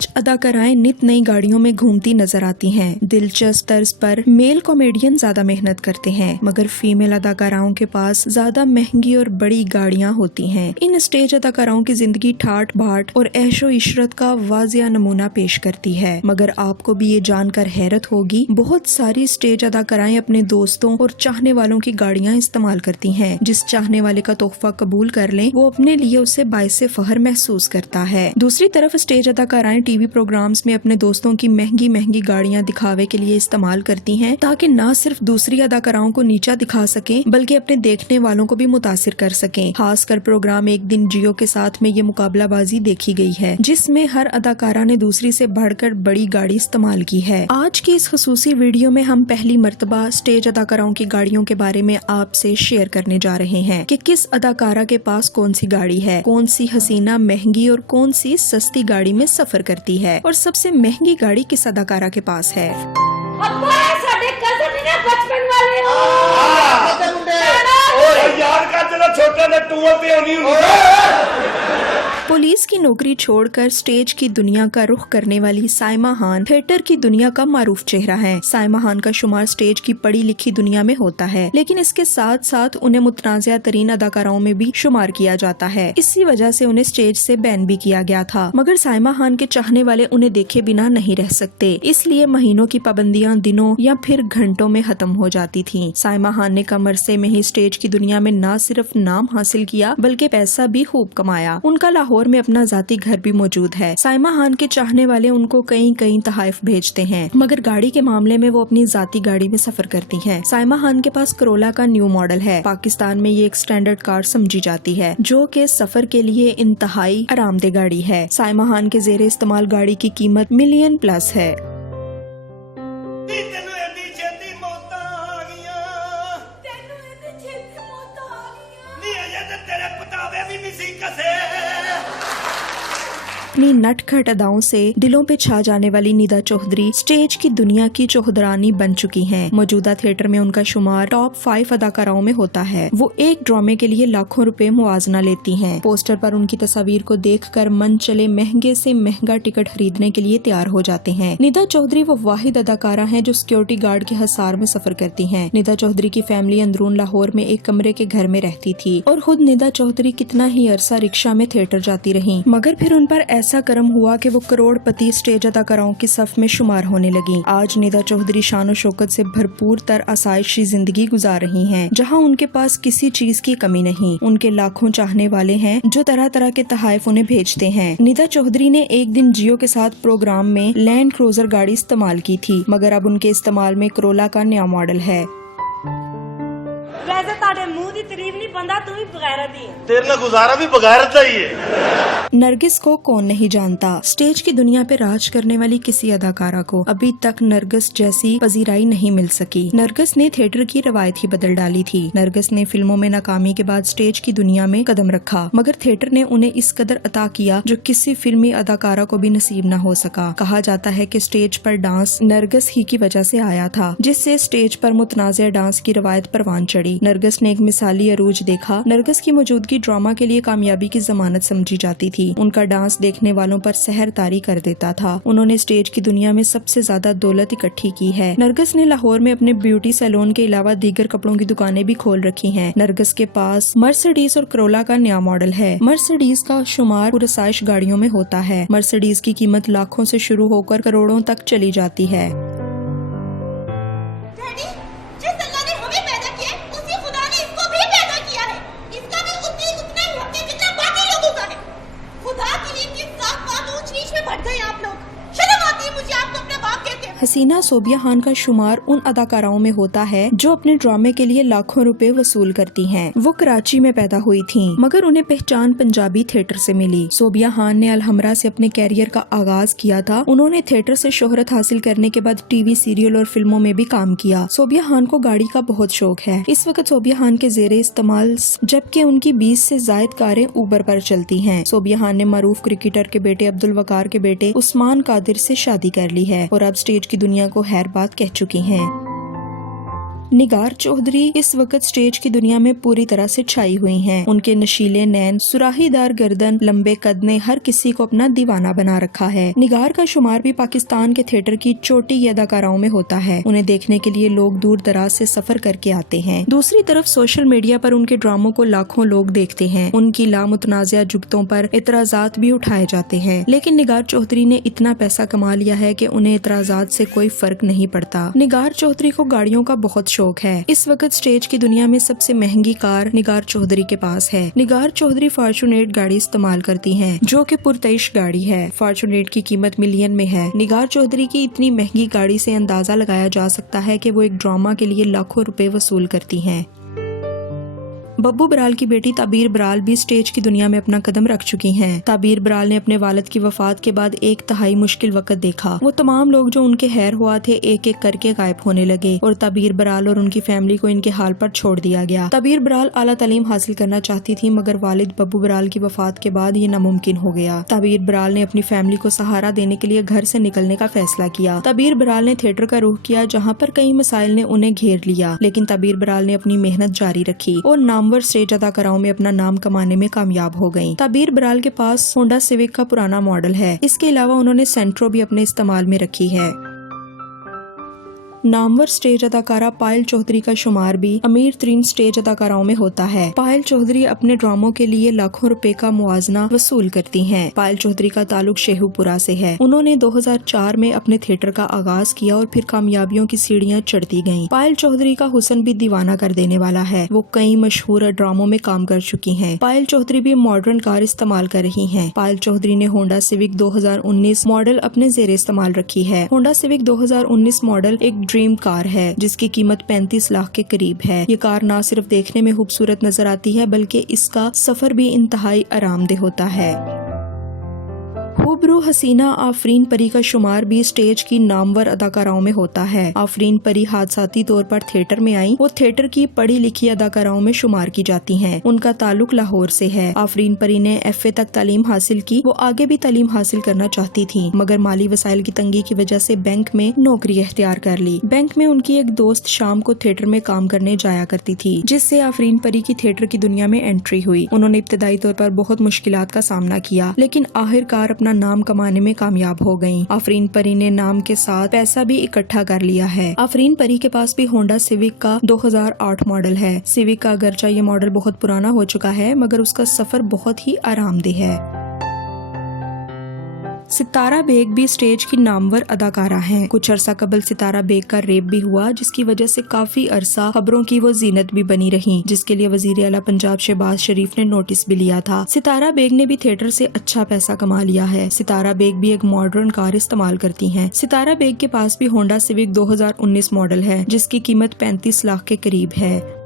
Stage अदाकाराएं नित नई गाड़ियों में घूमती नजर आती हैं। दिलचस्प तर्ज पर मेल कॉमेडियन ज्यादा मेहनत करते हैं, मगर फीमेल अदाकाराओं के पास ज्यादा महंगी और बड़ी गाड़ियां होती हैं। इन स्टेज अदाकाराओं की जिंदगी ठाट बाट और ऐशो इशरत का वाजिया नमूना पेश करती है। मगर आपको भी ये जानकर हैरत होगी, बहुत सारी स्टेज अदाकाराएं अपने दोस्तों और चाहने वालों की गाड़ियां इस्तेमाल करती हैं। जिस चाहने वाले का तोहफा कबूल कर ले, वो अपने लिए उसे बाइसे फख्र महसूस करता है। दूसरी तरफ स्टेज अदाकाराएं टीवी प्रोग्राम्स में अपने दोस्तों की महंगी महंगी गाड़ियां दिखावे के लिए इस्तेमाल करती हैं, ताकि न सिर्फ दूसरी अदाकाराओं को नीचा दिखा सकें, बल्कि अपने देखने वालों को भी मुतासिर कर सकें। खासकर प्रोग्राम एक दिन जियो के साथ में ये मुकाबलाबाजी देखी गई है, जिसमें हर अदाकारा ने दूसरी से बढ़कर बड़ी गाड़ी इस्तेमाल की है। आज की इस खसूसी वीडियो में हम पहली मर्तबा स्टेज अदाकाराओं की गाड़ियों के बारे में आपसे शेयर करने जा रहे हैं कि किस अदाकारा के पास कौन सी गाड़ी है, कौन सी हसीना महंगी और कौन सी सस्ती गाड़ी में सफर करती है, और सबसे महंगी गाड़ी किस अदाकारा के पास है। पुलिस की नौकरी छोड़कर स्टेज की दुनिया का रुख करने वाली साइमा खान थिएटर की दुनिया का मारूफ चेहरा है। साइमा खान का शुमार स्टेज की पढ़ी लिखी दुनिया में होता है, लेकिन इसके साथ साथ उन्हें मुतनाज़िया तरीन अदाकाराओं में भी शुमार किया जाता है। इसी वजह से उन्हें स्टेज से बैन भी किया गया था। मगर साइमा खान के चाहने वाले उन्हें देखे बिना नहीं रह सकते, इसलिए महीनों की पाबंदियां दिनों या फिर घंटों में खत्म हो जाती थी। साइमा खान ने कम अरसे में ही स्टेज की दुनिया में न सिर्फ नाम हासिल किया, बल्कि पैसा भी खूब कमाया। उनका लाहौर में अपना जाती घर भी मौजूद है। साइमा खान के चाहने वाले उनको कई कई तहाइफ भेजते हैं, मगर गाड़ी के मामले में वो अपनी जाती गाड़ी में सफर करती हैं। साइमा खान के पास करोला का न्यू मॉडल है। पाकिस्तान में ये एक स्टैंडर्ड कार समझी जाती है, जो कि सफर के लिए इंतहाई आरामदेह गाड़ी है। साइमा खान के जेरे इस्तेमाल गाड़ी की कीमत मिलियन प्लस है। अपनी नटखट अदाओं से दिलों पे छा जाने वाली निदा चौधरी स्टेज की दुनिया की चौधरानी बन चुकी हैं। मौजूदा थिएटर में उनका शुमार टॉप 5 अदाकाराओं में होता है। वो एक ड्रामे के लिए लाखों रुपए मुआवजा लेती हैं। पोस्टर पर उनकी तस्वीर को देखकर मन चले महंगे से महंगा टिकट खरीदने के लिए तैयार हो जाते हैं। निदा चौधरी वो वाहिद अदाकारा है जो सिक्योरिटी गार्ड के हसार में सफर करती है। निदा चौधरी की फैमिली अंदरून लाहौर में एक कमरे के घर में रहती थी, और खुद निदा चौधरी कितना ही अरसा रिक्शा में थिएटर जाती रही, मगर फिर उन पर ऐसा करम हुआ कि वो करोड़पति स्टेज अदाकाराओं की सफ में शुमार होने लगी। आज निदा चौधरी शान शौकत से भरपूर तर आसाइशी जिंदगी गुजार रही हैं, जहां उनके पास किसी चीज की कमी नहीं। उनके लाखों चाहने वाले हैं जो तरह तरह के तहाइफ उन्हें भेजते हैं। निदा चौधरी ने एक दिन जियो के साथ प्रोग्राम में लैंड क्रूजर गाड़ी इस्तेमाल की थी, मगर अब उनके इस्तेमाल में करोला का नया मॉडल है। नरगिस को कौन नहीं जानता। स्टेज की दुनिया पे राज करने वाली किसी अदाकारा को अभी तक नरगिस जैसी पजीराई नहीं मिल सकी। नरगिस ने थिएटर की रवायत ही बदल डाली थी। नरगिस ने फिल्मों में नाकामी के बाद स्टेज की दुनिया में कदम रखा, मगर थिएटर ने उन्हें इस कदर अता किया जो किसी फिल्मी अदाकारा को भी नसीब न हो सका। कहा जाता है कि स्टेज पर डांस नरगिस ही की वजह से आया था, जिससे स्टेज पर मुतनाज़िया डांस की रवायत परवान चढ़ी। नरगिस ने एक मिसाली अरूज देखा। नरगिस की मौजूदगी ड्रामा के लिए कामयाबी की जमानत समझी जाती थी। उनका डांस देखने वालों पर सहर तारी कर देता था। उन्होंने स्टेज की दुनिया में सबसे ज्यादा दौलत इकट्ठी की है। नरगिस ने लाहौर में अपने ब्यूटी सैलून के अलावा दीगर कपड़ों की दुकानें भी खोल रखी हैं। नरगिस के पास मर्सिडीज और करोला का नया मॉडल है। मर्सिडीज का शुमार पुरसाइश गाड़ियों में होता है। मर्सिडीज की कीमत लाखों से शुरू होकर करोड़ों तक चली जाती है। हसीना सोबिया खान का शुमार उन अदाकाराओं में होता है जो अपने ड्रामे के लिए लाखों रुपए वसूल करती हैं। वो कराची में पैदा हुई थीं, मगर उन्हें पहचान पंजाबी थिएटर से मिली। सोबिया खान ने अलहमरा से अपने कैरियर का आगाज किया था। उन्होंने थिएटर से शोहरत हासिल करने के बाद टीवी सीरियल और फिल्मों में भी काम किया। सोबिया खान को गाड़ी का बहुत शौक है। इस वक्त सोबिया खान के जेरे इस्तेमाल जबकि उनकी 20 से जायद कारें ऊबर पर चलती हैं। सोबिया खान ने मारूफ क्रिकेटर के बेटे अब्दुल वकार के बेटे उस्मान कादिर से शादी कर ली है और अब स्टेज की दुनिया को खैर बात कह चुकी हैं। निगार चौधरी इस वक्त स्टेज की दुनिया में पूरी तरह से छाई हुई हैं। उनके नशीले नैन, सुराहीदार गर्दन, लंबे कद ने हर किसी को अपना दीवाना बना रखा है। निगार का शुमार भी पाकिस्तान के थिएटर की चोटी अदाकाराओं में होता है। उन्हें देखने के लिए लोग दूर दराज से सफर करके आते हैं। दूसरी तरफ सोशल मीडिया पर उनके ड्रामों को लाखों लोग देखते हैं। उनकी लामुतनाज़िया जुगतों पर इतराजात भी उठाए जाते हैं, लेकिन निगार चौधरी ने इतना पैसा कमा लिया है कि उन्हें इतराजात से कोई फर्क नहीं पड़ता। निगार चौधरी को गाड़ियों का बहुत शौक है। इस वक्त स्टेज की दुनिया में सबसे महंगी कार निगार चौधरी के पास है। निगार चौधरी फॉर्चूनेट गाड़ी इस्तेमाल करती हैं, जो कि पुरतइश गाड़ी है। फॉर्चूनेट की कीमत मिलियन में है। निगार चौधरी की इतनी महंगी गाड़ी से अंदाजा लगाया जा सकता है कि वो एक ड्रामा के लिए लाखों रुपए वसूल करती हैं। बब्बू बराल की बेटी ताबीर बराल भी स्टेज की दुनिया में अपना कदम रख चुकी हैं। ताबीर बराल ने अपने वालिद की वफात के बाद एक तहाई मुश्किल वक्त देखा। वो तमाम लोग जो उनके हैर हुआ थे एक एक करके गायब होने लगे और ताबीर बराल और उनकी फैमिली को इनके हाल पर छोड़ दिया गया। ताबीर बराल आला तालीम हासिल करना चाहती थी, मगर वालिद बब्बू बराल की वफात के बाद ये नामुमकिन हो गया। ताबीर बराल ने अपनी फैमिली को सहारा देने के लिए घर से निकलने का फैसला किया। ताबीर बराल ने थिएटर का रुख किया, जहाँ पर कई मसाइल ने उन्हें घेर लिया, लेकिन ताबीर बराल ने अपनी मेहनत जारी रखी और नामवर स्टेज अदाकाराओं में अपना नाम कमाने में कामयाब हो गयी। ताबीर बराल के पास होंडा सिविक का पुराना मॉडल है। इसके अलावा उन्होंने सेंट्रो भी अपने इस्तेमाल में रखी है। नामवर स्टेज अदाकारा पायल चौधरी का शुमार भी अमीर तरीन स्टेज अदाकाराओं में होता है। पायल चौधरी अपने ड्रामों के लिए लाखों रुपए का मुआवजा वसूल करती हैं। पायल चौधरी का ताल्लुक शेखुपुरा से है। उन्होंने 2004 में अपने थिएटर का आगाज किया और फिर कामयाबियों की सीढ़ियां चढ़ती गईं। पायल चौधरी का हुस्न भी दीवाना कर देने वाला है। वो कई मशहूर ड्रामों में काम कर चुकी हैं। पायल चौधरी भी मॉडर्न कार इस्तेमाल कर रही हैं। पायल चौधरी ने होंडा सिविक 2019 मॉडल अपने जेर इस्तेमाल रखी है। होंडा सिविक 2019 मॉडल एक ड्रीम कार है, जिसकी कीमत 35 लाख के करीब है। ये कार न सिर्फ देखने में खूबसूरत नजर आती है, बल्कि इसका सफर भी इंतहाई आरामदेह होता है। हुबरू हसीना आफरीन परी का शुमार भी स्टेज की नामवर अदाकाराओं में होता है। आफरीन परी हादसाती तौर पर थिएटर में आई। वो थिएटर की पढ़ी लिखी अदाकाराओं में शुमार की जाती हैं। उनका ताल्लुक लाहौर से है। आफरीन परी ने FA तक तालीम हासिल की। वो आगे भी तालीम हासिल करना चाहती थी, मगर माली वसाइल की तंगी की वजह से बैंक में नौकरी इख्तियार कर ली। बैंक में उनकी एक दोस्त शाम को थिएटर में काम करने जाया करती थी, जिससे आफरीन परी की थिएटर की दुनिया में एंट्री हुई। उन्होंने इब्तदाई तौर पर बहुत मुश्किलात का सामना किया, लेकिन आखिरकार अपना नाम कमाने में कामयाब हो गईं। आफरीन परी ने नाम के साथ पैसा भी इकट्ठा कर लिया है। आफरीन परी के पास भी होंडा सिविक का 2008 मॉडल है। सिविक का अगरचा ये मॉडल बहुत पुराना हो चुका है, मगर उसका सफर बहुत ही आरामदेह है। सितारा बेग भी स्टेज की नामवर अदाकारा हैं। कुछ अरसा कबल सितारा बेग का रेप भी हुआ, जिसकी वजह से काफी अरसा खबरों की वो जीनत भी बनी रही, जिसके लिए वजीर आला पंजाब शहबाज शरीफ ने नोटिस भी लिया था। सितारा बेग ने भी थिएटर से अच्छा पैसा कमा लिया है। सितारा बेग भी एक मॉडर्न कार इस्तेमाल करती हैं। सितारा बेग के पास भी होंडा सिविक 2019 मॉडल है, जिसकी कीमत 35 लाख के करीब है।